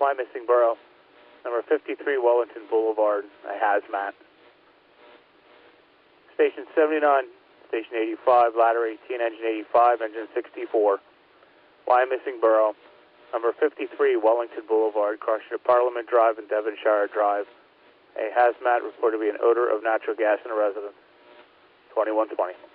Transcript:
Wyomissing Borough, number 53 Wellington Boulevard, a Hazmat. Station 79, Station 85, ladder 18, engine 85, engine 64. Wyomissing Borough, number 53 Wellington Boulevard, crossing to Parliament Drive and Devonshire Drive. A Hazmat reported to be an odor of natural gas in a residence. 2120.